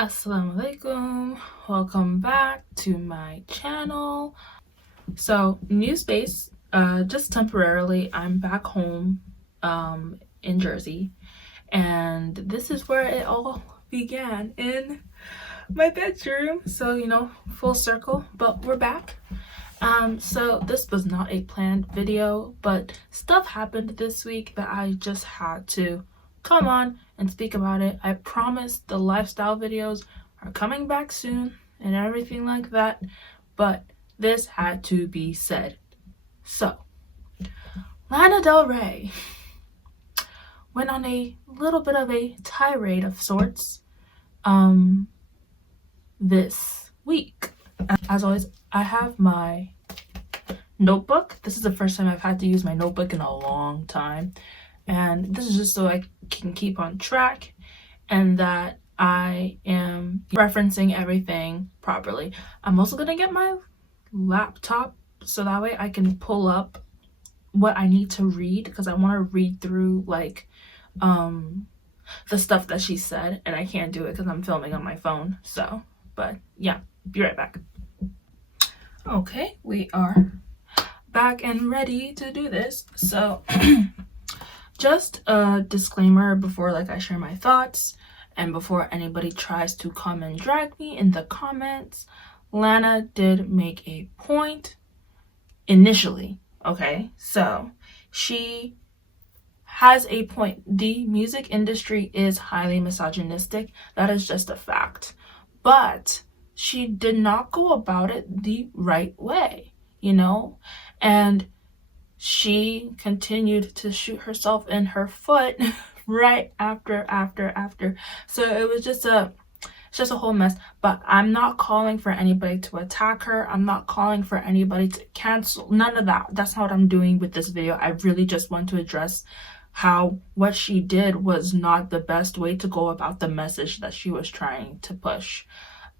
Assalamu alaikum, welcome back to my channel. So new space, just temporarily. I'm back home in Jersey, and this is where it all began, in my bedroom. So full circle, but we're back. So this was not a planned video, but stuff happened this week that I just had to come on and speak about it. I promise the lifestyle videos are coming back soon and everything like that, but this had to be said. So, Lana Del Rey went on a little bit of a tirade of sorts this week. As always, I have my notebook. This is the first time I've had to use my notebook in a long time, and this is just so I can keep on track and that I am referencing everything properly. I'm also gonna get my laptop so that way I can pull up what I need to read, because I want to read through like the stuff that she said, and I can't do it because I'm filming on my phone. So, but yeah, be right back. Okay, we are back and ready to do this. So just a disclaimer before I share my thoughts and before anybody tries to come and drag me in the comments. Lana did make a point initially, okay? So she has a point. The music industry is highly misogynistic. That is just a fact. But she did not go about it the right way, and she continued to shoot herself in her foot right after. So it was just a whole mess. But I'm not calling for anybody to attack her. I'm not calling for anybody to cancel. None of that. That's not what I'm doing with this video. I really just want to address how what she did was not the best way to go about the message that she was trying to push.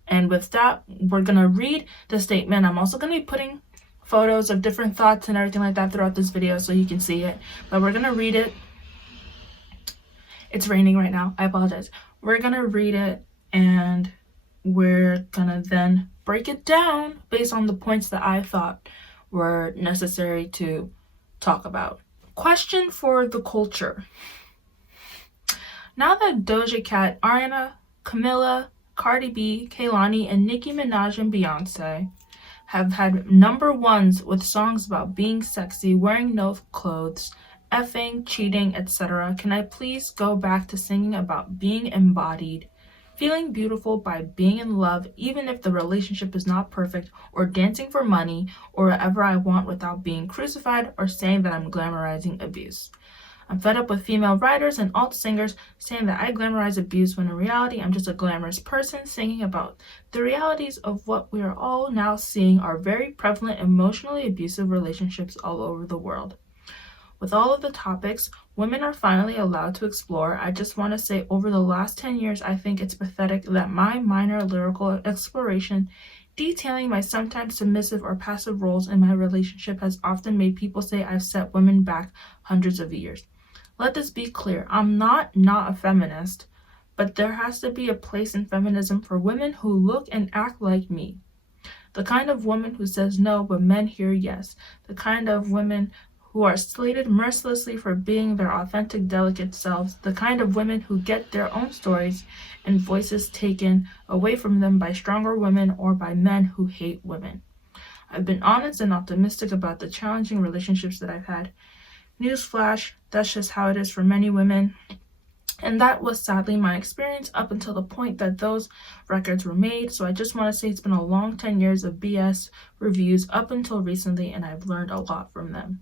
And with that, we're gonna read the statement. I'm also gonna be putting photos of different thoughts and everything like that throughout this video so you can see it. But we're gonna read it. It's raining right now. I apologize. We're gonna read it, and we're gonna then break it down based on the points that I thought were necessary to talk about. Question for the culture. Now that Doja Cat, Ariana, Camila, Cardi B, Kehlani, and Nicki Minaj and Beyonce have had number ones with songs about being sexy, wearing no clothes, effing, cheating, etc., can I please go back to singing about being embodied, feeling beautiful by being in love, even if the relationship is not perfect, or dancing for money, or whatever I want without being crucified or saying that I'm glamorizing abuse? I'm fed up with female writers and alt singers saying that I glamorize abuse when in reality I'm just a glamorous person singing about the realities of what we are all now seeing are very prevalent emotionally abusive relationships all over the world. With all of the topics women are finally allowed to explore, I just want to say over the last 10 years I think it's pathetic that my minor lyrical exploration detailing my sometimes submissive or passive roles in my relationship has often made people say I've set women back hundreds of years. Let this be clear, I'm not a feminist, but there has to be a place in feminism for women who look and act like me. The kind of woman who says no but men hear yes. The kind of women who are slated mercilessly for being their authentic, delicate selves. The kind of women who get their own stories and voices taken away from them by stronger women or by men who hate women. I've been honest and optimistic about the challenging relationships that I've had. Newsflash, that's just how it is for many women. And that was sadly my experience up until the point that those records were made. So I just want to say it's been a long 10 years of BS reviews up until recently, and I've learned a lot from them.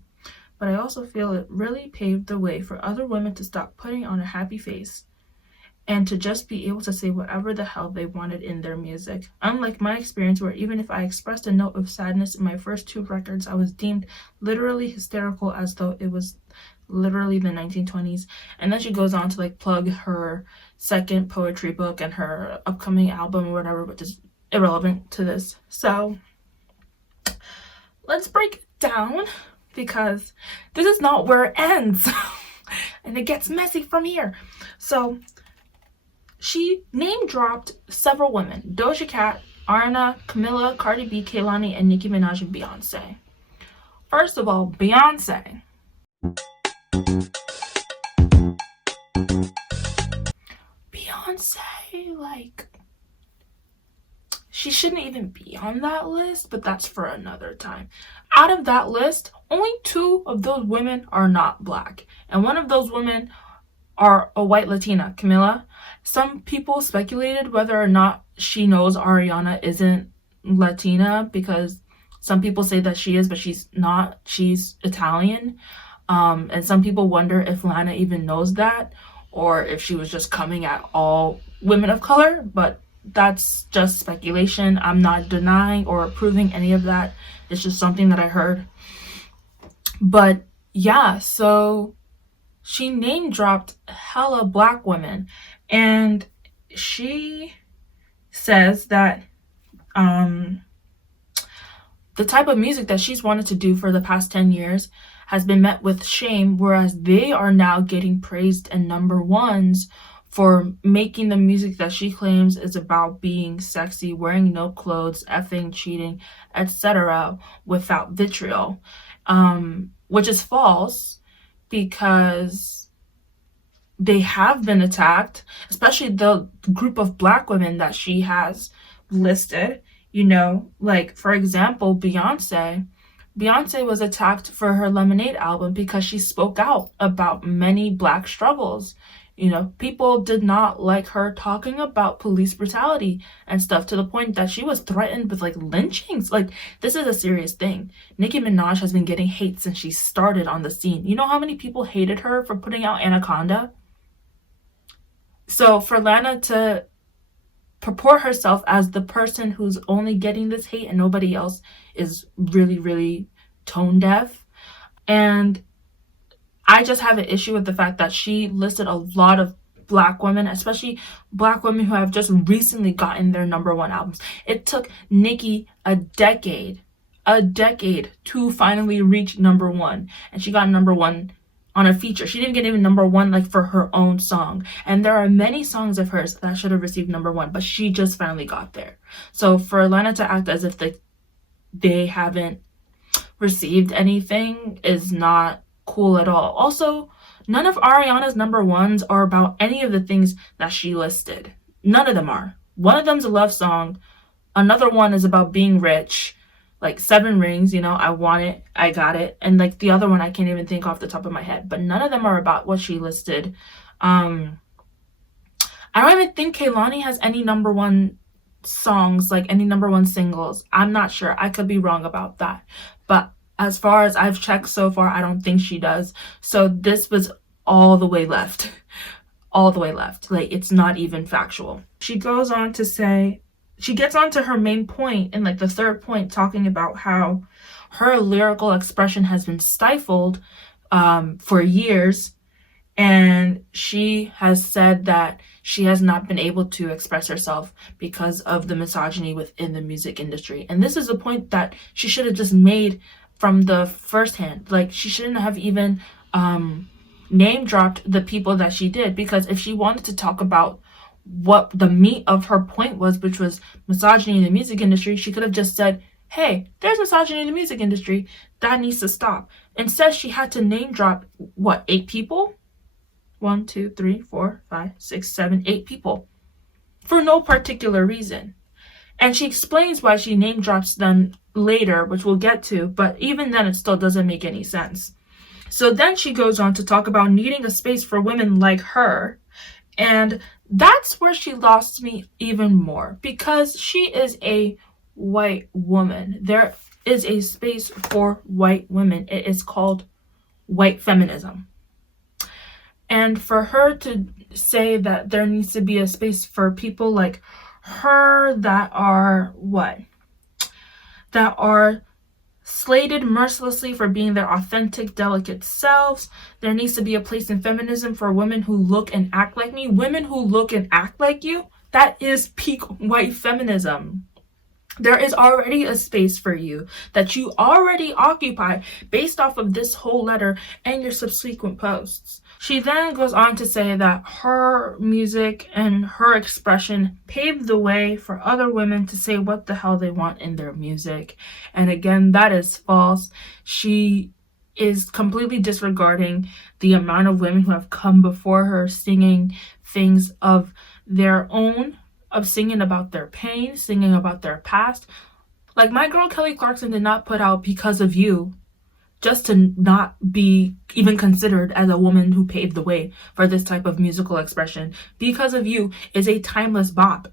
But I also feel it really paved the way for other women to stop putting on a happy face and to just be able to say whatever the hell they wanted in their music. Unlike my experience, where even if I expressed a note of sadness in my first two records, I was deemed literally hysterical as though it was literally the 1920s. And then she goes on to plug her second poetry book and her upcoming album or whatever, which is irrelevant to this. So let's break it down, because this is not where it ends and it gets messy from here. So She name dropped several women: Doja Cat, Ariana, Camila, Cardi B, Kehlani, and Nicki Minaj and Beyonce. First of all, Beyonce. Beyonce, like, she shouldn't even be on that list, but that's for another time. Out of that list, only 2 of those women are not black. And one of those women are a white Latina, Camila. Some people speculated whether or not she knows Ariana isn't Latina, because some people say that she is, but she's not. She's Italian. And some people wonder if Lana even knows that, or if she was just coming at all women of color, but that's just speculation. I'm not denying or approving any of that. It's just something that I heard. But yeah, so she name dropped hella black women, and she says that the type of music that she's wanted to do for the past 10 years has been met with shame, whereas they are now getting praised and number ones for making the music that she claims is about being sexy, wearing no clothes, effing, cheating, etc., without vitriol, which is false, because they have been attacked, especially the group of black women that she has listed. You know, like, for example, Beyonce was attacked for her Lemonade album because she spoke out about many black struggles. You know, people did not like her talking about police brutality and stuff, to the point that she was threatened with, like, lynchings. Like, this is a serious thing. Nicki Minaj has been getting hate since she started on the scene. You know how many people hated her for putting out Anaconda? So for Lana to purport herself as the person who's only getting this hate and nobody else is really, really tone deaf. And I just have an issue with the fact that she listed a lot of black women, especially black women who have just recently gotten their number 1 albums. It took Nicki a decade to finally reach number 1, and she got number 1 on a feature. She didn't get even number 1 like for her own song. And there are many songs of hers that should have received number 1, but she just finally got there. So for Lana to act as if they haven't received anything is not cool at all. Also, none of Ariana's number 1s are about any of the things that she listed. None of them are. One of them's a love song. Another one is about being rich. Like 7 Rings, you know, I want it, I got it. And like the other one, I can't even think off the top of my head. But none of them are about what she listed. I don't even think Kehlani has any number 1 songs, like any number 1 singles. I'm not sure. I could be wrong about that. But as far as I've checked so far, I don't think she does. So this was all the way left. All the way left. Like, it's not even factual. She goes on to say, she gets on to her main point in like the 3rd point, talking about how her lyrical expression has been stifled for years. And she has said that she has not been able to express herself because of the misogyny within the music industry. And this is a point that she should have just made from the first hand. Like, she shouldn't have even name dropped the people that she did, because if she wanted to talk about what the meat of her point was, which was misogyny in the music industry, she could have just said, hey, there's misogyny in the music industry, that needs to stop. Instead, she had to name drop, what, 8 people? 1, 2, 3, 4, 5, 6, 7, 8 people for no particular reason. And she explains why she name drops them later, which we'll get to, but even then it still doesn't make any sense. So then she goes on to talk about needing a space for women like her, and that's where she lost me even more, because she is a white woman. There is a space for white women. It is called white feminism. And for her to say that there needs to be a space for people like her that are that are slated mercilessly for being their authentic, delicate selves. There needs to be a place in feminism for women who look and act like me. Women who look and act like you, that is peak white feminism. There is already a space for you that you already occupy based off of this whole letter and your subsequent posts. She then goes on to say that her music and her expression paved the way for other women to say what the hell they want in their music. And again, that is false. She is completely disregarding the amount of women who have come before her singing things of their own, of singing about their pain, singing about their past. Like, my girl Kelly Clarkson did not put out Because of You just to not be even considered as a woman who paved the way for this type of musical expression. Because of You is a timeless bop.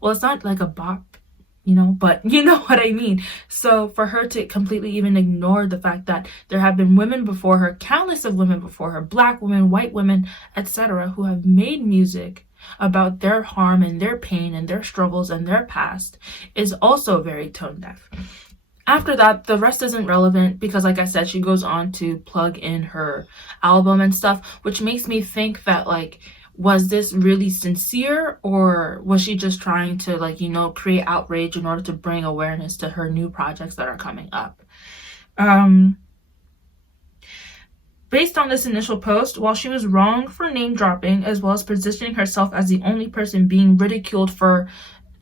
Well, it's not like a bop, but you know what I mean. So for her to completely even ignore the fact that there have been women before her, countless of women before her, black women, white women, etc., who have made music about their harm and their pain and their struggles and their past, is also very tone deaf. After that, the rest isn't relevant because, like I said, she goes on to plug in her album and stuff, which makes me think that, like, was this really sincere, or was she just trying to, create outrage in order to bring awareness to her new projects that are coming up? Based on this initial post, while she was wrong for name dropping, as well as positioning herself as the only person being ridiculed for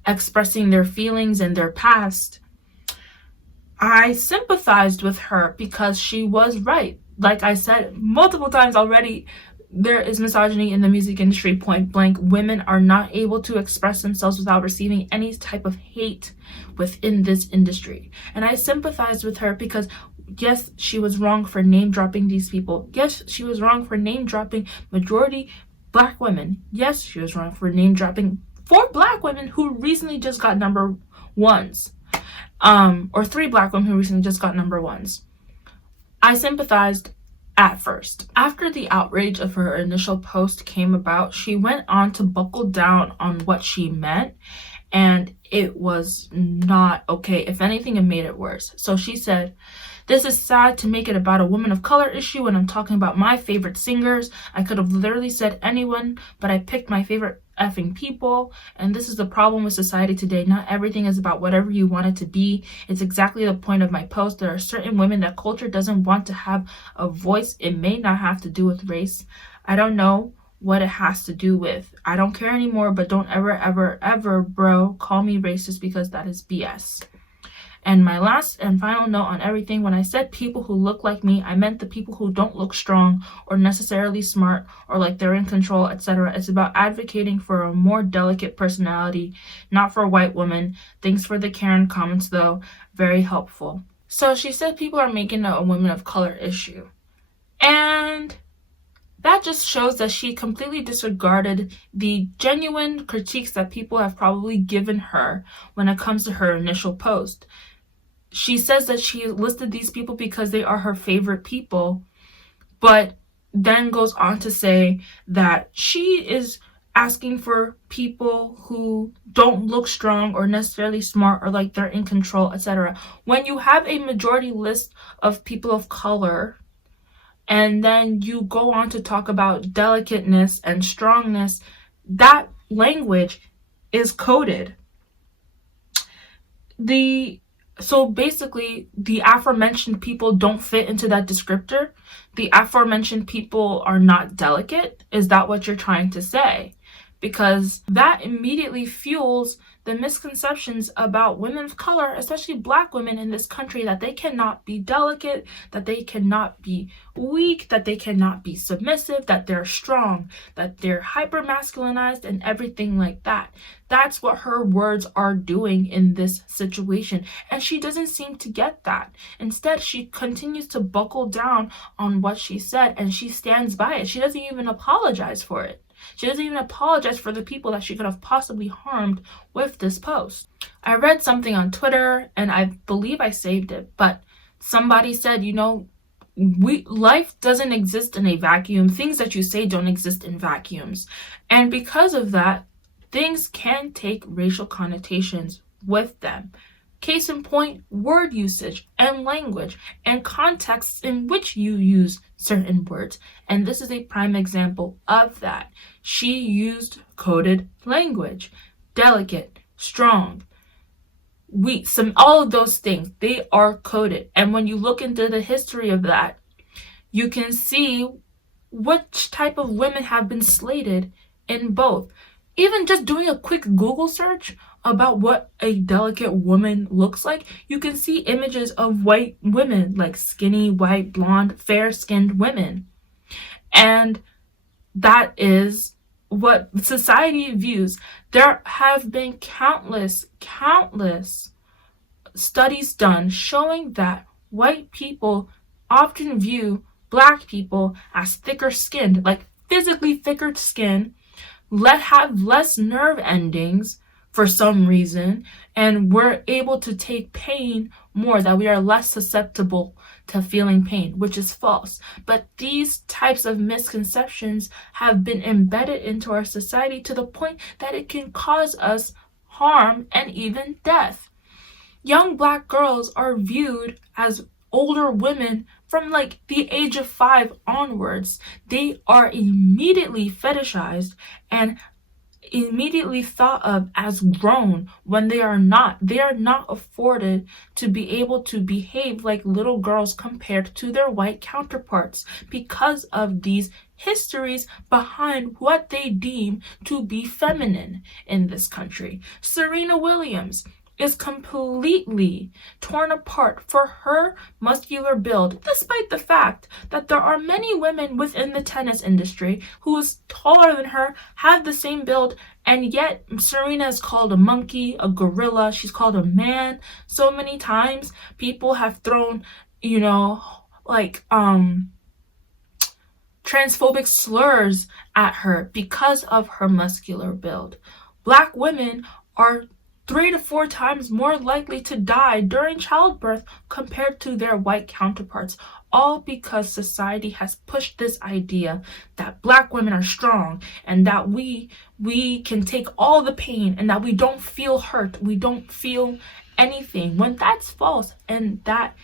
expressing their feelings and their past, I sympathized with her because she was right. Like I said multiple times already, there is misogyny in the music industry, point blank. Women are not able to express themselves without receiving any type of hate within this industry. And I sympathized with her because, yes, she was wrong for name dropping these people. Yes, she was wrong for name dropping majority black women. Yes, she was wrong for name dropping 4 black women who recently just got number ones. Or 3 black women who recently just got number ones. I sympathized at first. After the outrage of her initial post came about, she went on to buckle down on what she meant, and it was not okay. If anything, it made it worse. So she said, "This is sad to make it about a woman of color issue when I'm talking about my favorite singers. I could have literally said anyone, but I picked my favorite effing people. And this is the problem with society today. Not everything is about whatever you want it to be. It's exactly the point of my post. There are certain women that culture doesn't want to have a voice. It may not have to do with race. I don't know what it has to do with. I don't care anymore, but don't ever, ever, ever, bro, call me racist because that is BS. And my last and final note on everything, when I said people who look like me, I meant the people who don't look strong or necessarily smart or like they're in control, etc. It's about advocating for a more delicate personality, not for white women. Thanks for the Karen comments, though. Very helpful." So she said people are making it a women of color issue. And that just shows that she completely disregarded the genuine critiques that people have probably given her when it comes to her initial post. She says that she listed these people because they are her favorite people, but then goes on to say that she is asking for people who don't look strong or necessarily smart or like they're in control, etc. When you have a majority list of people of color, and then you go on to talk about delicateness and strongness, that language is coded. So basically, the aforementioned people don't fit into that descriptor. The aforementioned people are not delicate. Is that what you're trying to say? Because that immediately fuels the misconceptions about women of color, especially black women in this country, that they cannot be delicate, that they cannot be weak, that they cannot be submissive, that they're strong, that they're hyper masculinized and everything like that. That's what her words are doing in this situation. And she doesn't seem to get that. Instead, she continues to buckle down on what she said and she stands by it. She doesn't even apologize for it. She doesn't even apologize for the people that she could have possibly harmed with this post. I read something on Twitter, and I believe I saved it, but somebody said, life doesn't exist in a vacuum. Things that you say don't exist in vacuums. And because of that, things can take racial connotations with them. Case in point, word usage and language and contexts in which you use certain words. And this is a prime example of that. She used coded language, delicate, strong, weak, all of those things, they are coded. And when you look into the history of that, you can see which type of women have been slated in both. Even just doing a quick Google search about what a delicate woman looks like, you can see images of white women, like skinny, white, blonde, fair-skinned women. And that is what society views. There have been countless studies done showing that white people often view black people as thicker skinned, like physically thicker skin, have less nerve endings for some reason, and we're able to take pain more, that we are less susceptible to feeling pain, which is false. But these types of misconceptions have been embedded into our society to the point that it can cause us harm and even death. Young black girls are viewed as older women from like the age of 5 onwards. They are immediately fetishized and immediately thought of as grown when they are not. They are not afforded to be able to behave like little girls compared to their white counterparts because of these histories behind what they deem to be feminine in this country. Serena Williams is completely torn apart for her muscular build, despite the fact that there are many women within the tennis industry who is taller than her, have the same build, and yet Serena is called a monkey, a gorilla, she's called a man so many times. People have thrown, transphobic slurs at her because of her muscular build. Black women are 3 to 4 times more likely to die during childbirth compared to their white counterparts, all because society has pushed this idea that black women are strong and that we can take all the pain and that we don't feel hurt, we don't feel anything, when that's false. And that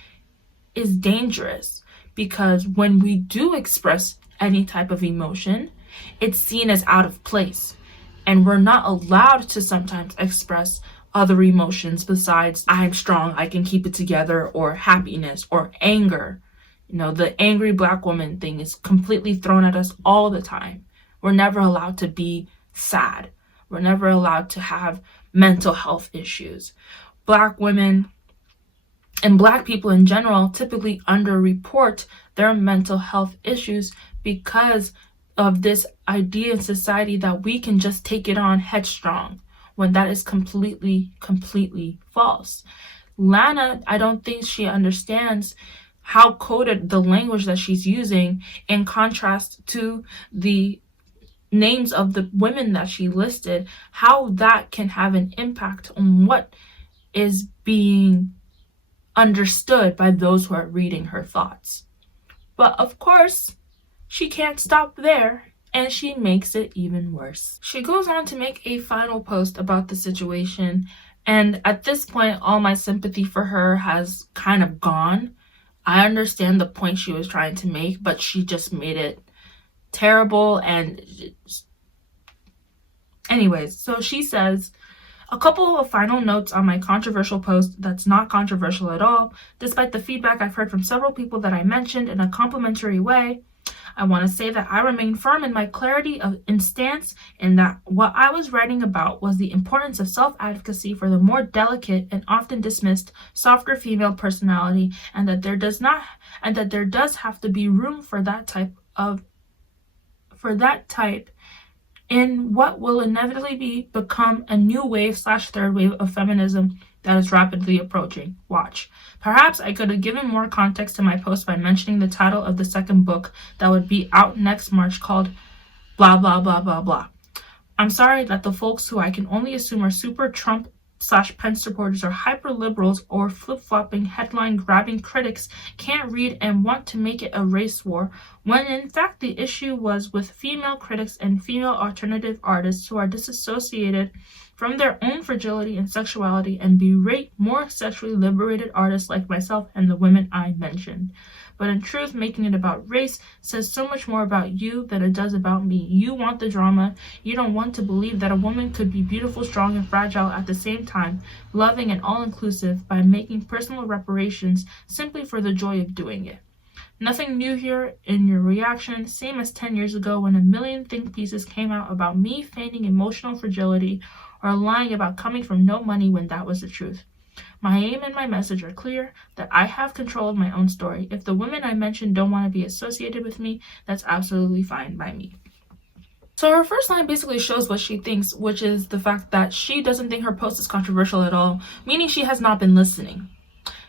is dangerous, because when we do express any type of emotion, it's seen as out of place. And we're not allowed to sometimes express other emotions besides I'm strong, I can keep it together, or happiness or anger. The angry black woman thing is completely thrown at us all the time. We're never allowed to be sad. We're never allowed to have mental health issues. Black women and black people in general typically underreport their mental health issues because of this idea in society that we can just take it on headstrong, when that is completely false. Lana, I don't think she understands how coded the language that she's using, in contrast to the names of the women that she listed, how that can have an impact on what is being understood by those who are reading her thoughts. But of course, she can't stop there, and she makes it even worse. She goes on to make a final post about the situation, and at this point, all my sympathy for her has kind of gone. I understand the point she was trying to make, but she just made it terrible. And anyways, so she says, a couple of final notes on my controversial post that's not controversial at all, despite the feedback I've heard from several people that I mentioned in a complimentary way. I want to say that I remain firm in my clarity in stance, in that what I was writing about was the importance of self-advocacy for the more delicate and often dismissed softer female personality, and that there does have to be room for that type in what will inevitably become a new wave / third wave of feminism that is rapidly approaching. Watch. Perhaps I could have given more context to my post by mentioning the title of the second book that would be out next March, called blah blah blah blah blah. I'm sorry that the folks who I can only assume are super Trump / Pence supporters or hyper liberals or flip-flopping headline grabbing critics can't read and want to make it a race war, when in fact the issue was with female critics and female alternative artists who are disassociated from their own fragility and sexuality and berate more sexually liberated artists like myself and the women I mentioned. But in truth, making it about race says so much more about you than it does about me. You want the drama. You don't want to believe that a woman could be beautiful, strong, and fragile at the same time, loving and all-inclusive, by making personal reparations simply for the joy of doing it. Nothing new here in your reaction, same as 10 years ago when a million think pieces came out about me feigning emotional fragility or lying about coming from no money when that was the truth. My aim and my message are clear, that I have control of my own story. If the women I mentioned don't want to be associated with me, that's absolutely fine by me. So her first line basically shows what she thinks, which is the fact that she doesn't think her post is controversial at all, meaning she has not been listening.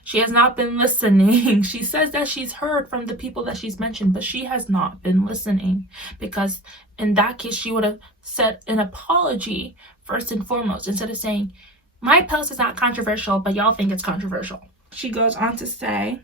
She has not been listening. She says that she's heard from the people that she's mentioned, but she has not been listening, because in that case, she would have said an apology first and foremost, instead of saying, my post is not controversial, but y'all think it's controversial. She goes on to say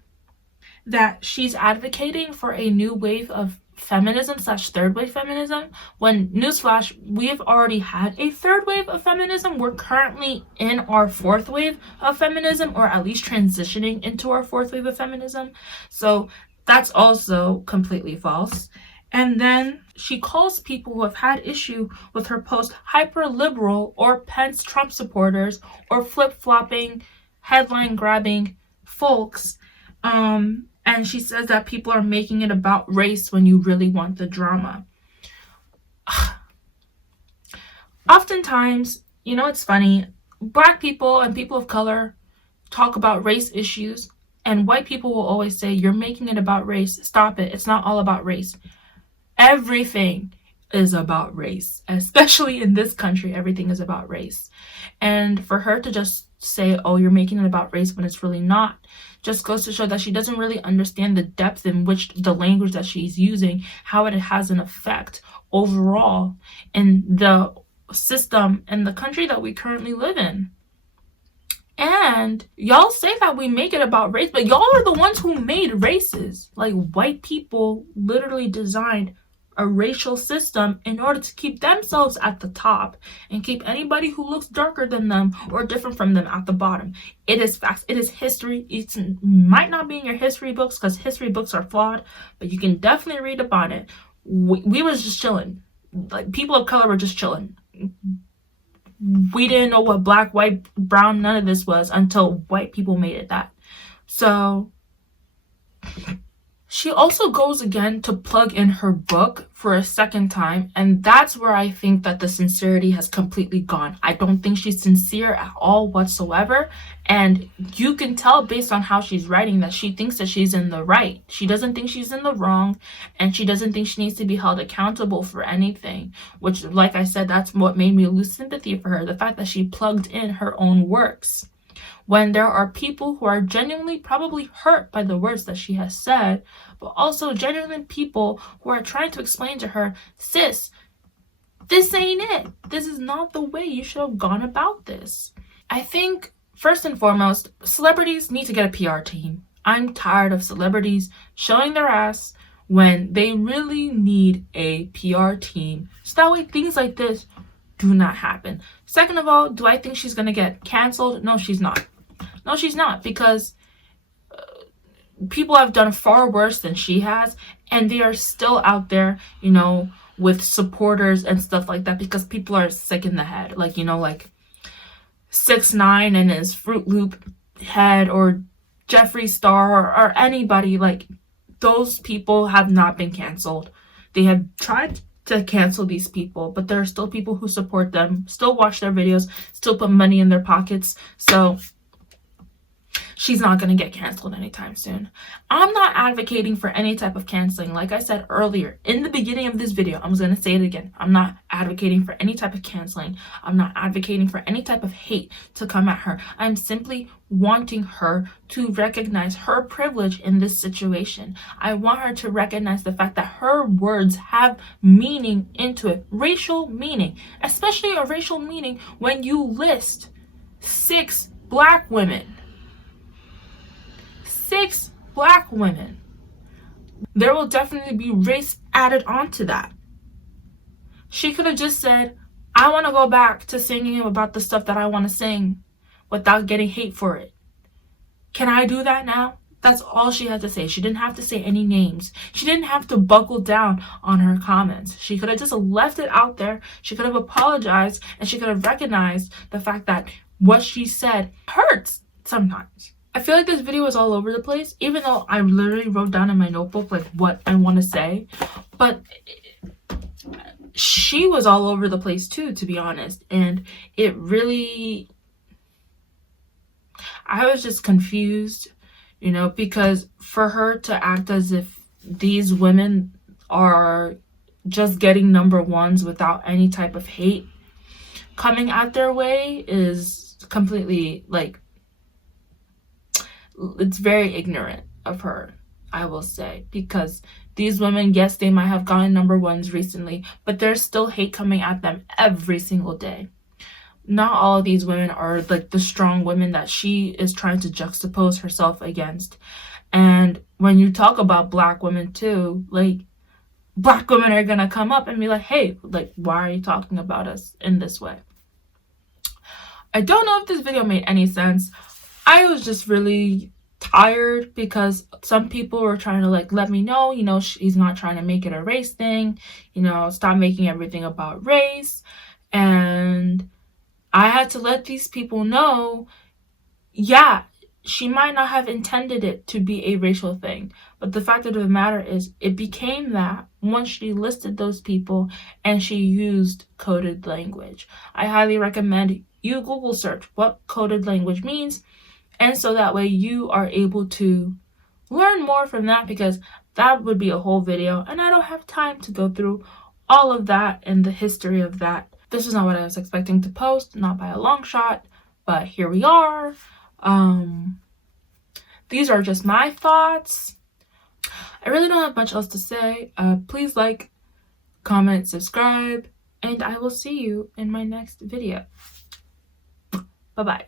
that she's advocating for a new wave of feminism / third wave feminism, when, newsflash, we've already had a third wave of feminism. We're currently in our fourth wave of feminism, or at least transitioning into our fourth wave of feminism. So that's also completely false. And then she calls people who have had issue with her post hyper liberal or Pence Trump supporters or flip-flopping, headline grabbing folks. And she says that people are making it about race when you really want the drama. Oftentimes, it's funny, Black people and people of color talk about race issues, and white people will always say, you're making it about race. Stop it. It's not all about race. Everything is about race, especially in this country. Everything is about race. And for her to just say, oh, you're making it about race when it's really not, just goes to show that she doesn't really understand the depth in which the language that she's using, how it has an effect overall in the system and the country that we currently live in. And y'all say that we make it about race, but y'all are the ones who made races. Like, white people literally designed a racial system in order to keep themselves at the top and keep anybody who looks darker than them or different from them at the bottom. It is facts. It is history. It might not be in your history books, because history books are flawed, but you can definitely read up on it. We was just chilling. Like, people of color were just chilling. We didn't know what black, white, brown, none of this was until white people made it that. So she also goes again to plug in her book for a second time, and that's where I think that the sincerity has completely gone. I don't think she's sincere at all whatsoever, and you can tell based on how she's writing that she thinks that she's in the right. She doesn't think she's in the wrong, and she doesn't think she needs to be held accountable for anything, which, like I said, that's what made me lose sympathy for her, the fact that she plugged in her own works. When there are people who are genuinely probably hurt by the words that she has said, but also genuine people who are trying to explain to her, sis, this ain't it. This is not the way you should have gone about this. I think, first and foremost, celebrities need to get a PR team. I'm tired of celebrities showing their ass when they really need a PR team. So that way things like this do not happen. Second of all, do I think she's going to get canceled? No, she's not. No, she's not, because people have done far worse than she has, and they are still out there, with supporters and stuff like that, because people are sick in the head. Like, like 6ix9ine and his Fruit Loop head, or Jeffree Star, or anybody. Like, those people have not been canceled. They have tried to cancel these people, but there are still people who support them, still watch their videos, still put money in their pockets. So she's not going to get canceled anytime soon. I'm not advocating for any type of canceling. Like I said earlier in the beginning of this video, I'm going to say it again. I'm not advocating for any type of canceling. I'm not advocating for any type of hate to come at her. I'm simply wanting her to recognize her privilege in this situation. I want her to recognize the fact that her words have meaning into it, racial meaning, especially a racial meaning when you list 6 black women. 6 black women. There will definitely be race added onto that. She could have just said, I want to go back to singing about the stuff that I want to sing without getting hate for it. Can I do that now? That's all she had to say. She didn't have to say any names. She didn't have to buckle down on her comments. She could have just left it out there. She could have apologized, and she could have recognized the fact that what she said hurts sometimes. I feel like this video was all over the place, even though I literally wrote down in my notebook like what I want to say. But she was all over the place too, to be honest. And it really, I was just confused, you know, because for her to act as if these women are just getting number ones without any type of hate coming at their way is completely, like, it's very ignorant of her, I will say, because these women, yes, they might have gotten number ones recently, but there's still hate coming at them every single day. Not all of these women are like the strong women that she is trying to juxtapose herself against. And when you talk about black women too, like, black women are gonna come up and be like, hey, like, why are you talking about us in this way? I don't know if this video made any sense. I was just really tired because some people were trying to like let me know, you know, he's not trying to make it a race thing, you know, stop making everything about race. And I had to let these people know, yeah, she might not have intended it to be a racial thing, but the fact of the matter is it became that once she listed those people and she used coded language. I highly recommend you Google search what coded language means, and so that way you are able to learn more from that, because that would be a whole video and I don't have time to go through all of that and the history of that. This is not what I was expecting to post, not by a long shot, but here we are. These are just my thoughts. I really don't have much else to say. Please like, comment, subscribe, and I will see you in my next video. Bye-bye.